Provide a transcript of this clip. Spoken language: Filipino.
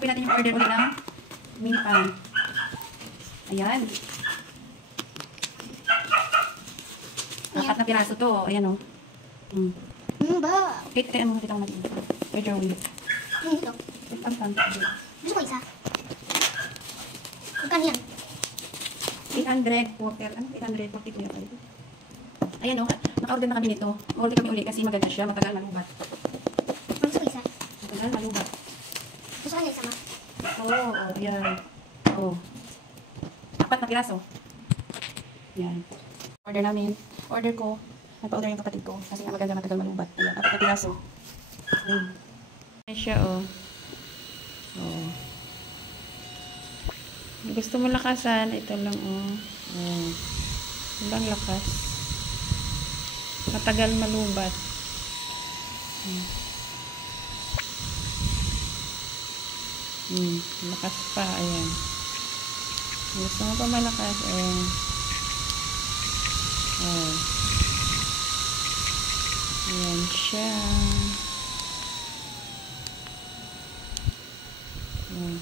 Open natin yung order ulit ng mini pan. Ayan. 4 na piraso to. Ayan o. Ba? Wait, ano mo natin. Wait, Joey. Ito. Ang pan. Gusto ko isa. Magkano yan? 840. Ano? 842 yung pala. Ayan o. Naka-order na kami nito. Order kami uli kasi maganda siya. Matagal malubat. Gusto ko isa. Matagal malubat. Gusto ko niya isa ma. Oo. Ayan. Oo. 4 na piraso. Ayan. Order namin. Order ko. Nagpa-order yung kapatid ko. Kasi nga maganda matagal malubat. Ayan. 4 na piraso. Ayan. Ayan siya o. Oo. Gusto mo lakasan? Ito lang o. Oo. Ibang lakas. Matagal malubat. Lakas pa. Ayan. Gusto mo pa malakas? Ayan. Oh. Ayan siya. Ayan.